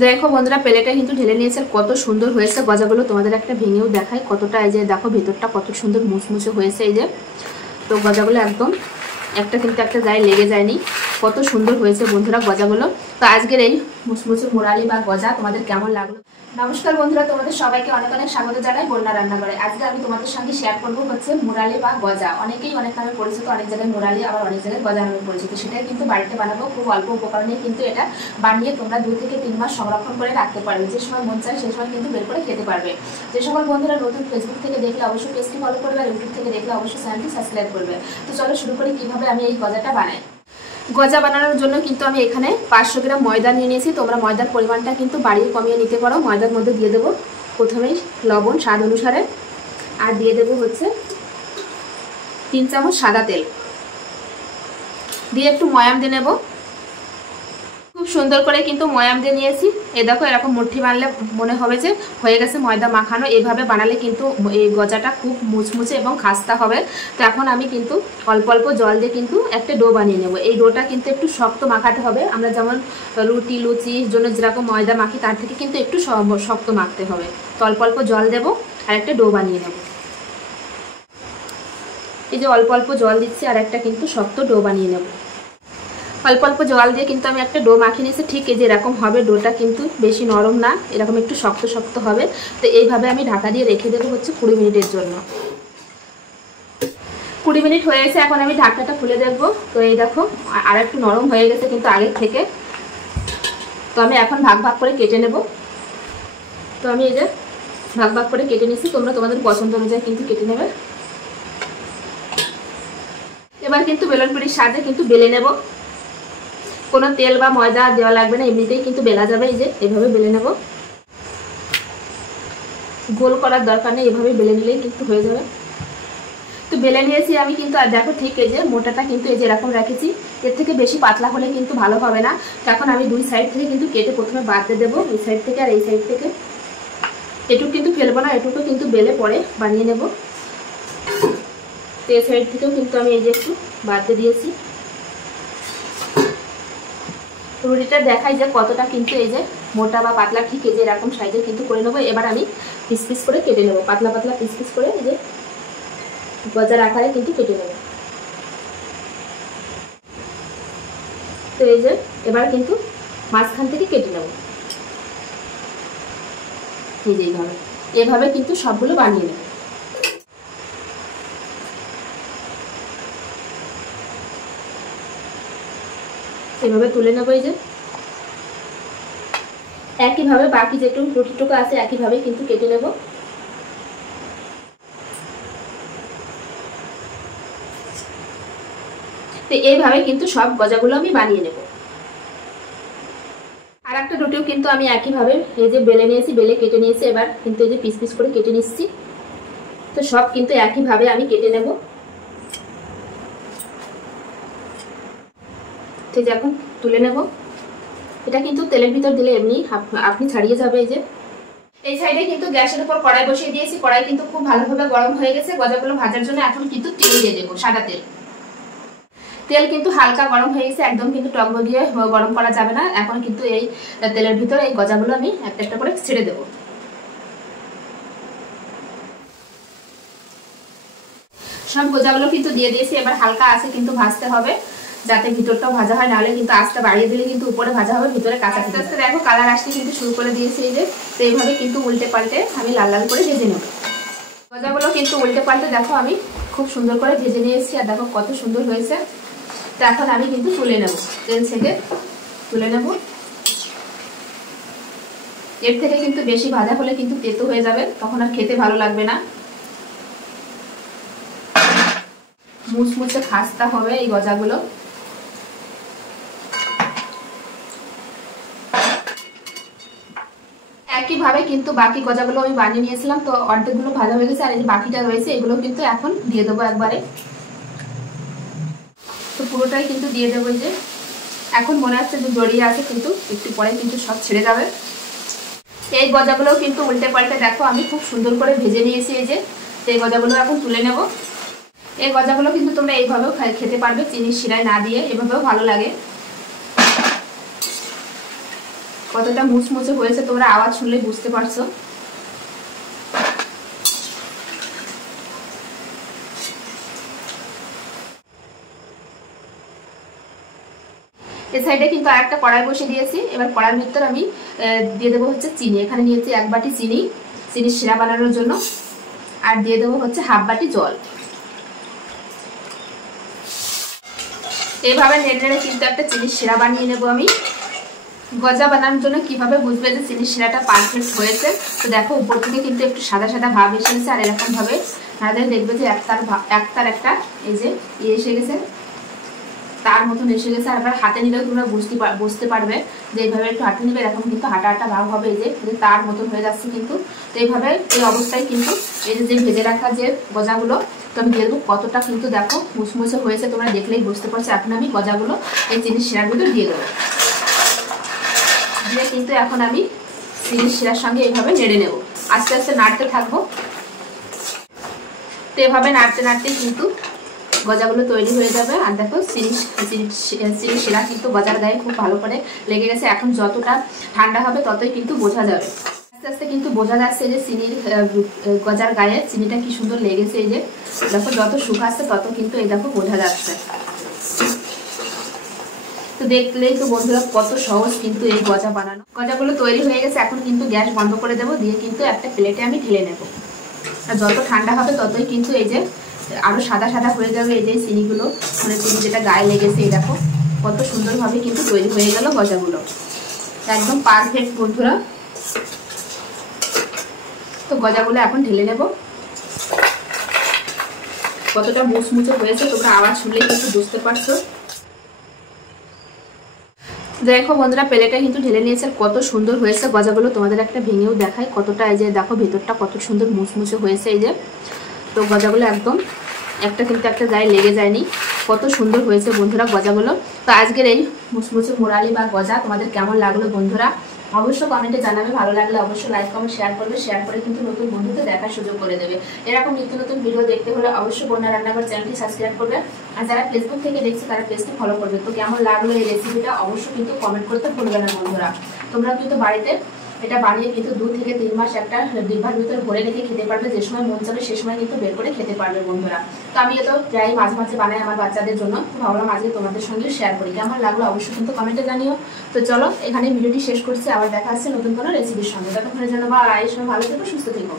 দেখো বন্ধুরা, প্লেটে কিন্তু ঢেলে নিয়েছে। কত সুন্দর হয়েছে গজাগুলো, তোমাদের একটা ভেঙেও দেখায় কতটা। এই যে দেখো ভেতরটা কত সুন্দর মুচমুচে হয়েছে। এই যে তো গজাগুলো একদম একটা কিন্তু একটা গায়ে লেগে যায়নি, কত সুন্দর হয়েছে বন্ধুরা গজাগুলো। তো আজকের এই মুচমুচে মুরালি বা গজা তোমাদের কেমন লাগলো? নমস্কার বন্ধুরা, তোমাদের সবাইকে অনেক অনেক স্বাগত জানাই বন্যা রান্নাঘরে। আজকে আমি তোমাদের সঙ্গে শেয়ার করবো হচ্ছে মুরালি বা গজা। অনেকেই অনেক নামে পরিচিত, অনেক জায়গায় মুরালি, আবার অনেক জায়গায় গজা নামে পরিচিত। সেটাই কিন্তু বাড়িতে বানাবো, খুব অল্প উপকরণে কিন্তু এটা বানিয়ে তোমরা 2 থেকে 3 মাস সংরক্ষণ করে রাখতে পারবে। যে সময় মন চায় সেই সময় কিন্তু বের করে খেতে পারবে। যে সকল বন্ধুরা নতুন ফেসবুক থেকে দেখলে অবশ্যই পেজটি ফলো করবে, আর ইউটিউব থেকে দেখলে অবশ্যই চ্যানেলটি সাবস্ক্রাইব করবে। তো চলো শুরু করি কিভাবে আমি এই গজাটা বানাই। গজা বানানোর জন্য কিন্তু আমি এখানে 500 গ্রাম ময়দা নিয়ে নিয়েছি। তোমরা ময়দার পরিমাণটা কিন্তু বাড়িয়ে কমিয়ে নিতে পারো। ময়দার মধ্যে দিয়ে দেবো প্রথমেই লবণ স্বাদ অনুসারে, আর দিয়ে দেবো হচ্ছে 3 চামচ সাদা তেল, দিয়ে একটু ময়াম দিয়ে নেব। খুব সুন্দর করে কিন্তু ময়াম দিয়ে নিয়েছি। এই দেখো এরকম মুঠি বানলে মনে হবে যে হয়ে গেছে ময়দা মাখানো। এইভাবে বানালে কিন্তু এই গজাটা খুব মুচমুচে এবং খাস্তা হবে। তো এখন আমি কিন্তু অল্প অল্প জল দিয়ে কিন্তু একটা ডো বানিয়ে নেব। এই ডোটা কিন্তু একটু শক্ত মাখাতে হবে। আমরা যেমন রুটি লুচির জন্য যেরকম ময়দা মাখি তার থেকে কিন্তু একটু শক্ত মাখতে হবে। তো অল্প অল্প জল দেবো আর একটা ডো বানিয়ে নেব। এই যে অল্প অল্প জল দিচ্ছি আর একটা কিন্তু শক্ত ডো বানিয়ে নেব। অল্প অল্প জল দিয়ে কিন্তু আমি একটা ডো মাখিয়ে নিয়েছি। ঠিক এই যে এরকম হবে ডোটা, কিন্তু বেশি নরম না, এরকম একটু শক্ত শক্ত হবে। তো এইভাবে আমি ঢাকা দিয়ে রেখে দেবো হচ্ছে 20 মিনিটের জন্য। 20 মিনিট হয়ে গেছে, এখন আমি ঢাকনাটা খুলে দেখবো। তো এই দেখো আর একটু নরম হয়ে গেছে কিন্তু আগের থেকে। তো আমি এখন ভাগ ভাগ করে কেটে নেব। তো আমি এই যে ভাগ ভাগ করে কেটে নিচ্ছি, তোমরা তোমাদের পছন্দ অনুযায়ী কিন্তু কেটে নেবে। এবার কিন্তু বেলন পিড়ির সাহায্যে কিন্তু বেলে নেব। কোনো তেল বা ময়দা দেওয়া লাগবে না, এমনিতেই কিন্তু বেলা যাবে। এই যে এভাবে বেলে নেব, গোল করার দরকার নেই, এভাবে বেলে নিলেই কিন্তু হয়ে যাবে। তো বেলে নিয়েছি আমি কিন্তু। আর দেখো ঠিক এই যে মোটাটা কিন্তু এই যে এরকম রেখেছি। এর থেকে বেশি পাতলা হলে কিন্তু ভালো হবে না। তখন আমি 2 সাইড থেকে কিন্তু কেটে প্রথমে বাঁধতে দেবো, এই সাইড থেকে আর এই সাইড থেকে। এটুকু কিন্তু ফেলবো না, এটুকু কিন্তু বেলে পরে বানিয়ে নেব। তো এই সাইড থেকেও কিন্তু আমি এই যে একটু বাঁধতে দিয়েছি। রুটিটা দেখাই যে কতটা কিন্তু এই যে মোটা বা পাতলা, ঠিক এই যে এরকম সাইজে কিন্তু করে নেবো। এবার আমি পিস পিস করে কেটে নেবো, পাতলা পাতলা পিস পিস করে এই যে গজার আকারে কিন্তু কেটে নেব। তো এই যে এবার কিন্তু মাঝখান থেকে কেটে নেব, এই যে এইভাবে। এভাবে কিন্তু সবগুলো বানিয়ে নেব। এভাবে তুলে নেবো। এই যে একইভাবে বাকি যেটুকু রুটিটুকু আছে একইভাবে কিন্তু কেটে নেব। তো এইভাবে কিন্তু সব গজাগুলো আমি বানিয়ে নেব। আর একটা রুটিও কিন্তু আমি একইভাবে এই যে বেলে নিয়েছি, বেলে কেটে নিয়েছি। এবার কিন্তু এই যে পিস পিস করে কেটে নিচ্ছি। তো সব কিন্তু একইভাবে আমি কেটে নেব। তো এই যে এখন তুলে নেব। এটা কিন্তু তেলের ভিতর দিলে এমনি আপনি ছাড়িয়ে যাবে। এই যে এই সাইডে কিন্তু গ্যাসের উপর কড়াই বসিয়ে দিয়েছি। কড়াই কিন্তু খুব ভালোভাবে গরম হয়ে গেছে গজাগুলো ভাজার জন্য। এখন কিন্তু তেল দিয়ে দেবো, সাদা তেল। তেল কিন্তু হালকা গরম হয়ে গেছে, একদম কিন্তু টক দিয়ে গরম করা যাবে না। এখন কিন্তু এই তেলের ভিতর এই গজাগুলো আমি একটা একটা করে ছেড়ে দেবো। সব গজাগুলো কিন্তু দিয়ে দিয়েছি। এবার হালকা আছে কিন্তু ভাজতে হবে, যাতে ভিতরটাও ভাজা হয়, নাহলে কিন্তু আঁচটা বাড়িয়ে দিলে কিন্তু উপরে ভাজা হবে, ভিতরে কাঁচা। আস্তে আস্তে দেখো কালার আসতে কিন্তু শুরু করে দিয়েছি। এই যে তো এইভাবে কিন্তু উল্টে পাল্টে আমি লাল লাল করে ভেজে নেব। গজাগুলো কিন্তু উল্টে পাল্টে দেখো আমি খুব সুন্দর করে ভেজে নিয়েছি। আর দেখো কত সুন্দর হয়েছে। তো এখন আমি কিন্তু তুলে নেব, তেল থেকে তুলে নেব। এর থেকে কিন্তু বেশি ভাজা হলে কিন্তু তেতো হয়ে যাবে, তখন আর খেতে ভালো লাগবে না। মুচমুচে খাস্তা হবে এই গজাগুলো। একইভাবে কিন্তু বাকি গজাগুলো আমি বানিয়ে নিয়েছিলাম। তো অর্ধেকগুলো ভাজা হয়ে গেছে, আর এই যে বাকিটা রয়েছে এগুলো কিন্তু এখন দিয়ে দেবো একবারে। তো পুরোটাই কিন্তু দিয়ে দেবো। যে এখন মনে হচ্ছে যে জড়িয়ে আছে, কিন্তু একটু পরে কিন্তু সব ছেড়ে যাবে। এই গজাগুলোও কিন্তু উল্টে পাল্টে দেখো আমি খুব সুন্দর করে ভেজে নিয়েছি। এই যে এই গজাগুলো এখন তুলে নেব। এই গজাগুলো কিন্তু তোমরা এইভাবেও খেতে পারবে, চিনির শিরায় না দিয়ে, এভাবেও ভালো লাগে। কতটা মুচমুচে হয়েছে তোমরা আওয়াজ শুনলে বুঝতে পারছো। এই সাইডে কিন্তু আরেকটা কড়াই বসে দিয়েছি। এবার কড়াইয়ের ভিতর আমি দিয়ে দেবো হচ্ছে চিনি। এখানে নিয়েছি 1 বাটি চিনি, চিনির শিরা বানানোর জন্য। আর দিয়ে দেবো হচ্ছে 1/2 বাটি জল। এইভাবে নেড়ে নেড়ে কিন্তু একটা চিনির শিরা বানিয়ে নেবো আমি। গজা বানানোর জন্য কিভাবে বুঝবে যে চিনির শিরাটা পারফেক্ট হয়েছে? তো দেখো উপর থেকে কিন্তু একটু সাদা সাদা ভাব এসে গেছে। আর এরকম ভাবে নাড়াতে দেখবে যে একটার একটা এই যে এসে গেছে, তার মতন এসে গেছে। আর আবার হাতে নিলেও তোমরা বুঝতে পারবে যে এইভাবে একটু হাতে নিবে, এরকম কিন্তু হাঁটা হাঁটা ভাব হবে, এই যে তার মতন হয়ে যাচ্ছে কিন্তু। তো এইভাবে এই অবস্থায় কিন্তু এই যে ভেজে রাখা যে গজাগুলো তো আমি দিয়ে দেবো। কতটা কিন্তু দেখো মুচমুচে হয়েছে, তোমরা দেখলেই বুঝতে পারছো। এখন আমি গজাগুলো এই চিনির শিরাগুলো দিয়ে দেবো। দিয়ে কিন্তু এখন আমি চিনির শিরার সঙ্গে এইভাবে নেড়ে নেব। আস্তে আস্তে নাড়তে থাকবো। তো এভাবে নাড়তে নাড়তে কিন্তু গজাগুলো তৈরি হয়ে যাবে। আর দেখো চিনির শিরা কিন্তু গজার গায়ে খুব ভালো করে লেগে গেছে। এখন যতটা ঠান্ডা হবে ততই কিন্তু বোঝা যাবে। আস্তে আস্তে কিন্তু বোঝা যাচ্ছে যে চিনির গজার গায়ে চিনিটা কি সুন্দর লেগেছে। এই যে দেখো যত শুকাচ্ছে তত কিন্তু এই দেখো বোঝা যাচ্ছে। তো দেখলেই তো বন্ধুরা কত সহজ কিন্তু এই গজা বানানো। গজাগুলো তৈরি হয়ে গেছে। এখন কিন্তু গ্যাস বন্ধ করে দেবো, দিয়ে কিন্তু একটা প্লেটে আমি ঢেলে নেব। আর যত ঠান্ডা হবে ততই কিন্তু এই যে আরো সাদা সাদা হয়ে যাবে। এই যে চিনিগুলো মানে চিনি যেটা গায়ে লেগেছে, এই দেখো কত সুন্দরভাবে কিন্তু তৈরি হয়ে গেল গজাগুলো, একদম পারফেক্ট বন্ধুরা। তো গজাগুলো এখন ঢেলে নেব। কতটা মুচমুচে হয়েছে তোমরা আওয়াজ শুনলেই কিন্তু বুঝতে পারছো। দেখো বন্ধুরা প্লেটে কিন্তু ঢেলে নিয়েছে। কত সুন্দর হয়েছে গজাগুলো, তোমাদের একটা ভেঙেও দেখায় কতটা। এই যে দেখো ভেতরটা কত সুন্দর মুচমুচে হয়েছে। এই যে তো গজাগুলো একদম একটা কিন্তু একটা গায়ে লেগে যায়নি, কত সুন্দর হয়েছে বন্ধুরা গজাগুলো। তো আজকের এই মুচমুচে মোরালি বা গজা তোমাদের কেমন লাগলো বন্ধুরা অবশ্যই কমেন্টে জানাবে। ভালো লাগলে অবশ্যই লাইক কমেন্ট শেয়ার করবে। শেয়ার করে কিন্তু নতুন বন্ধুদের দেখার সুযোগ করে দেবে। এরকম নিত্য নতুন ভিডিও দেখতে হলে অবশ্যই বন্যা রান্নাঘর চ্যানেলটি সাবস্ক্রাইব করবে। আর যারা ফেসবুক থেকে দেখছে তারা পেজটি ফলো করবে। তো কেমন লাগলো এই রেসিপিটা অবশ্যই কিন্তু কমেন্ট করতে ভুলবে না বন্ধুরা। তোমরা কিন্তু বাড়িতে এটা বানিয়ে কিন্তু 2 থেকে 3 মাস একটা ডিব্বার ভিতরে ভরে রেখে খেতে পারবে। যে সময় মন চাবে সে সময় কিন্তু বের করে খেতে পারবে বন্ধুরা। তো আমি তো প্রায় মাঝে মাঝে বানাই আমার বাচ্চাদের জন্য। তো ভাবলাম আজকে তোমাদের সঙ্গে শেয়ার করি। কেমন লাগলো অবশ্যই কিন্তু কমেন্টে জানিও। তো চলো এখানে ভিডিওটি শেষ করছি। আবার দেখা হচ্ছে নতুন কোনো রেসিপির সঙ্গে। ততক্ষণের জন্য বাই। সবাই ভালো থেকো, সুস্থ থেকো।